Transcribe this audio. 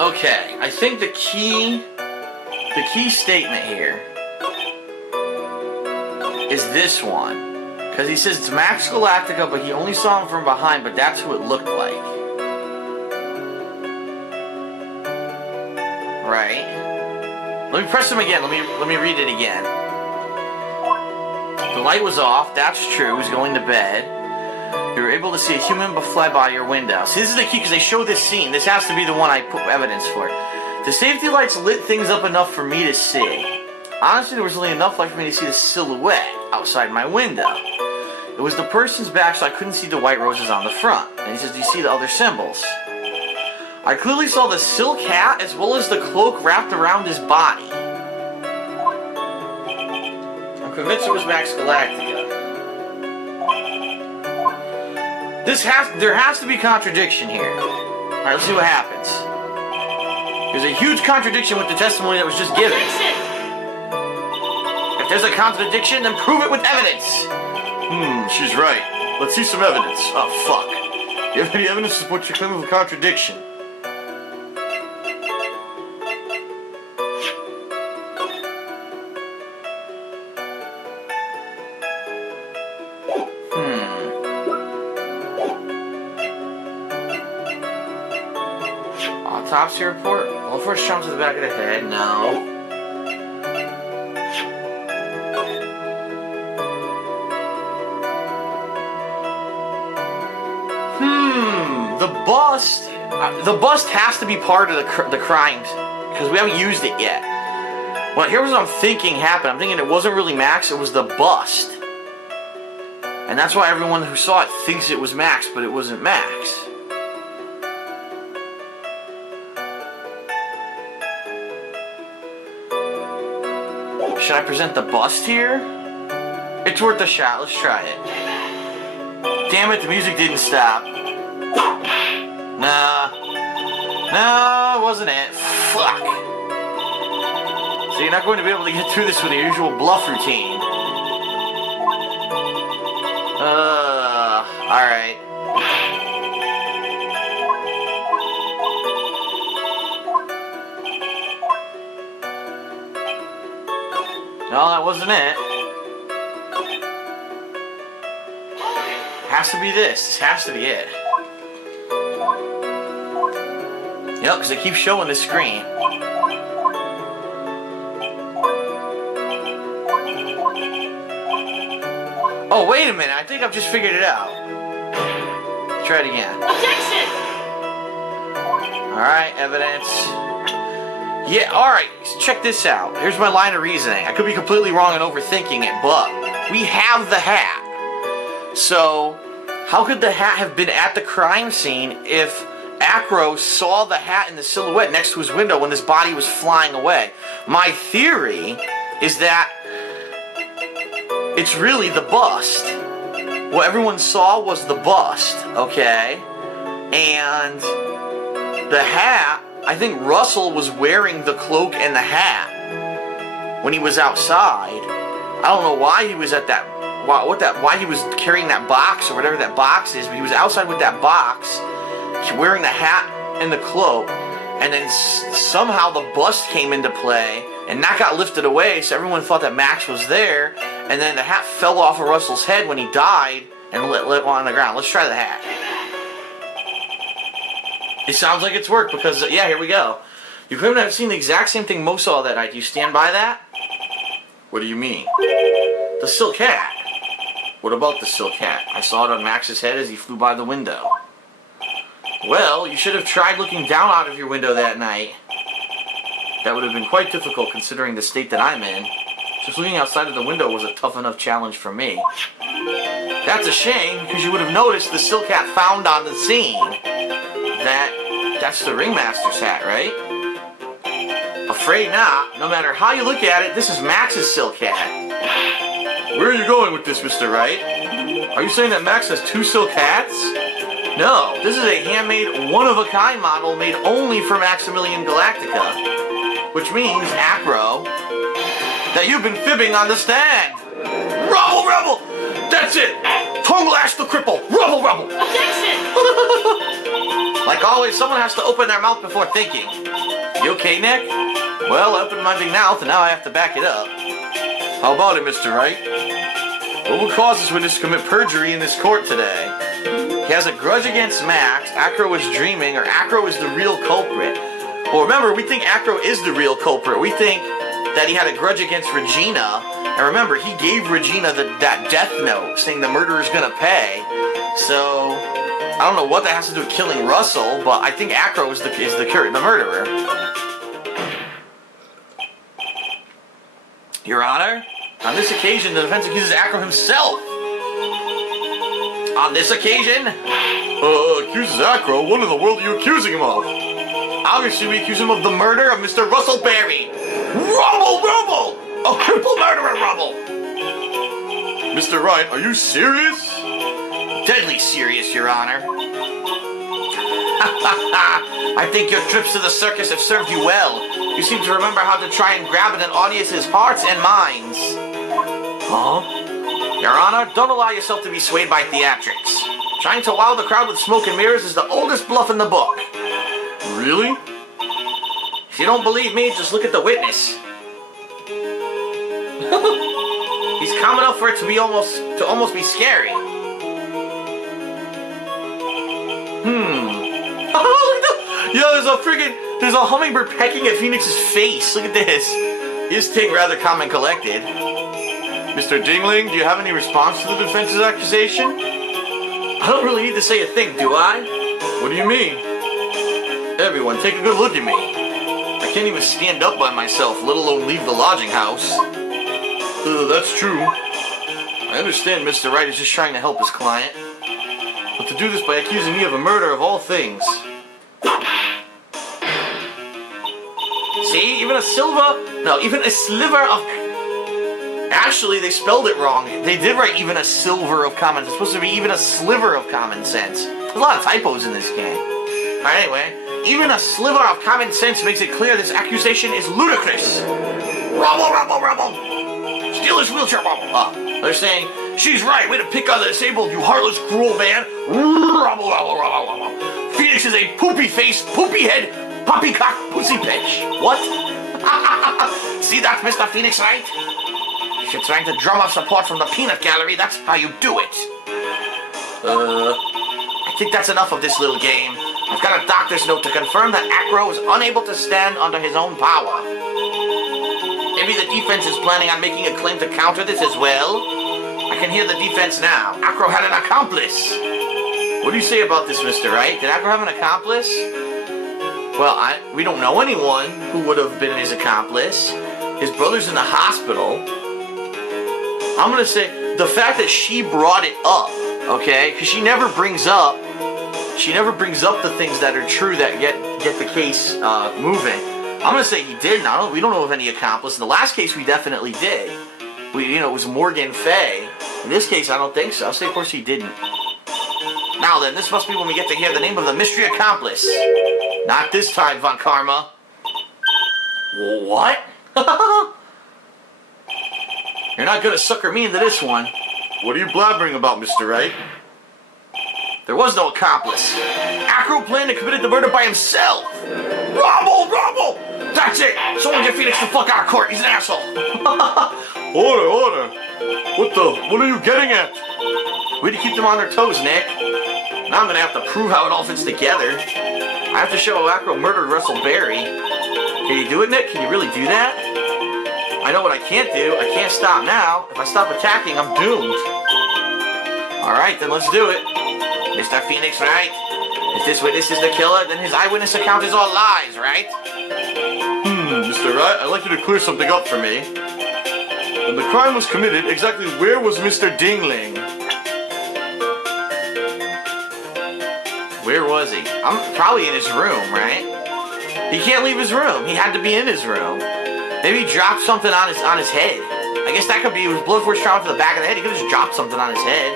Okay, I think the key statement here is this one. Because he says it's Max Galactica, but he only saw him from behind, but that's who it looked like. Right? Let me press him again. Let me read it again. The light was off. That's true. He was going to bed. You were able to see a human fly by your window. See, this is the key because they show this scene. This has to be the one I put evidence for. The safety lights lit things up enough for me to see. Honestly, there was only enough light for me to see the silhouette outside my window. It was the person's back, so I couldn't see the white roses on the front. And he says, do you see the other symbols? I clearly saw the silk hat as well as the cloak wrapped around his body. I'm convinced it was Max Galactica. There has to be contradiction here. Alright, let's see what happens. There's a huge contradiction with the testimony that was just given. If there's a contradiction, then prove it with evidence. She's right. Let's see some evidence. Oh, fuck. You have any evidence to support your claim of a contradiction? Autopsy report? Well, first jump to the back of the head. No. The bust has to be part of the crimes because we haven't used it yet. Well, here's what I'm thinking happened. I'm thinking it wasn't really Max, it was the bust. And that's why everyone who saw it thinks it was Max, but it wasn't Max. Should I present the bust here? It's worth a shot. Let's try it. Damn it, the music didn't stop. Nah. No, it wasn't it. Fuck. So you're not going to be able to get through this with your usual bluff routine. Alright. No, that wasn't it. Has to be this. This has to be it. Yep, because they keep showing the screen. Oh, wait a minute. I think I've just figured it out. Try it again. Objection! Alright, evidence. Yeah, alright. Check this out. Here's my line of reasoning. I could be completely wrong and overthinking it, but we have the hat. So, how could the hat have been at the crime scene if Acro saw the hat in the silhouette next to his window when this body was flying away? My theory is that it's really the bust. What everyone saw was the bust, okay? And the hat, I think Russell was wearing the cloak and the hat when he was outside. I don't know why he was at that, why he was carrying that box or whatever that box is, but he was outside with that box, wearing the hat and the cloak, and then somehow the bust came into play, and that got lifted away, so everyone thought that Max was there, and then the hat fell off of Russell's head when he died, and lit on the ground. Let's try the hat. It sounds like it's worked, because, yeah, here we go. You couldn't have seen the exact same thing Mo saw that night. Do you stand by that? What do you mean? The silk hat. What about the silk hat? I saw it on Max's head as he flew by the window. Well, you should have tried looking down out of your window that night. That would have been quite difficult considering the state that I'm in. Just looking outside of the window was a tough enough challenge for me. That's a shame, because you would have noticed the silk hat found on the scene. That's the ringmaster's hat, right? Afraid not. No matter how you look at it, this is Max's silk hat. Where are you going with this, Mr. Wright? Are you saying that Max has two silk hats? No, this is a handmade, one-of-a-kind model made only for Maximilian Galactica. Which means, Acro, that you've been fibbing on the stand. Rubble, rubble! That's it! Tongue lash the cripple! Rubble, rubble! Objection! Like always, someone has to open their mouth before thinking. You okay, Nick? Well, I opened my big mouth and now I have to back it up. How about it, Mr. Wright? What would cause this witness to commit perjury in this court today? He has a grudge against Max, Acro was dreaming, or Acro is the real culprit. Well, remember, we think Acro is the real culprit. We think that he had a grudge against Regina. And remember, he gave Regina that death note saying the murderer's gonna pay. So, I don't know what that has to do with killing Russell, but I think Acro is the murderer. Your Honor, on this occasion, the defense accuses Acro himself. On this occasion? Accuses Acro? What in the world are you accusing him of? Obviously, we accuse him of the murder of Mr. Russell Berry. Rubble! A cripple murderer, Rubble! Mr. Wright, are you serious? Deadly serious, Your Honor. I think your trips to the circus have served you well. You seem to remember how to try and grab at an audience's hearts and minds. Huh? Your Honor, don't allow yourself to be swayed by theatrics. Trying to wow the crowd with smoke and mirrors is the oldest bluff in the book. Really? If you don't believe me, just look at the witness. He's calm enough for it to almost be scary. Yo, there's a hummingbird pecking at Phoenix's face. Look at this. His take rather calm and collected. Mr. Dingling, do you have any response to the defense's accusation? I don't really need to say a thing, do I? What do you mean? Everyone, take a good look at me. I can't even stand up by myself, let alone leave the lodging house. That's true. I understand Mr. Wright is just trying to help his client. But to do this by accusing me of a murder of all things. See, even a sliver of... Actually, they spelled it wrong. They did write even a silver of common sense. It's supposed to be even a sliver of common sense. There's a lot of typos in this game. Alright, anyway. Even a sliver of common sense makes it clear this accusation is ludicrous. Rubble! Steal his wheelchair, Rubble! They're saying, she's right, way to pick on the disabled, you heartless, cruel man. Rubble! Phoenix is a poopy-faced, poopy-head, poppycock pussy bitch. What? See that, Mr. Phoenix Wright? If you're trying to drum up support from the peanut gallery, that's how you do it. I think that's enough of this little game. I've got a doctor's note to confirm that Acro is unable to stand under his own power. Maybe the defense is planning on making a claim to counter this as well? I can hear the defense now. Acro had an accomplice. What do you say about this, Mr. Wright? Did Acro have an accomplice? Well, we don't know anyone who would have been his accomplice. His brother's in the hospital. I'm gonna say the fact that she brought it up, okay? Because she never brings up the things that are true that get the case moving. I'm gonna say he did. We don't know of any accomplice. In the last case, we definitely did. It was Morgan Fay. In this case, I don't think so. I'll say, of course, he didn't. Now then, this must be when we get to hear the name of the mystery accomplice. Not this time, Von Karma. What? You're not gonna sucker me into this one. What are you blabbering about, Mr. Wright? There was no accomplice. Acro planned to commit the murder by himself. Rubble! That's it! Someone get Phoenix the fuck out of court. He's an asshole. Order! What are you getting at? Way to keep them on their toes, Nick. Now I'm gonna have to prove how it all fits together. I have to show how Acro murdered Russell Berry. Can you do it, Nick? Can you really do that? I know what I can't do. I can't stop now. If I stop attacking, I'm doomed. Alright, then let's do it. Mr. Phoenix Wright. If this witness is the killer, then his eyewitness account is all lies, right? Mr. Wright, I'd like you to clear something up for me. When the crime was committed, exactly where was Mr. Dingling? Where was he? I'm probably in his room, right? He can't leave his room. He had to be in his room. Maybe he dropped something on his head. I guess that could be, he was blood force trauma to the back of the head. He could have just dropped something on his head.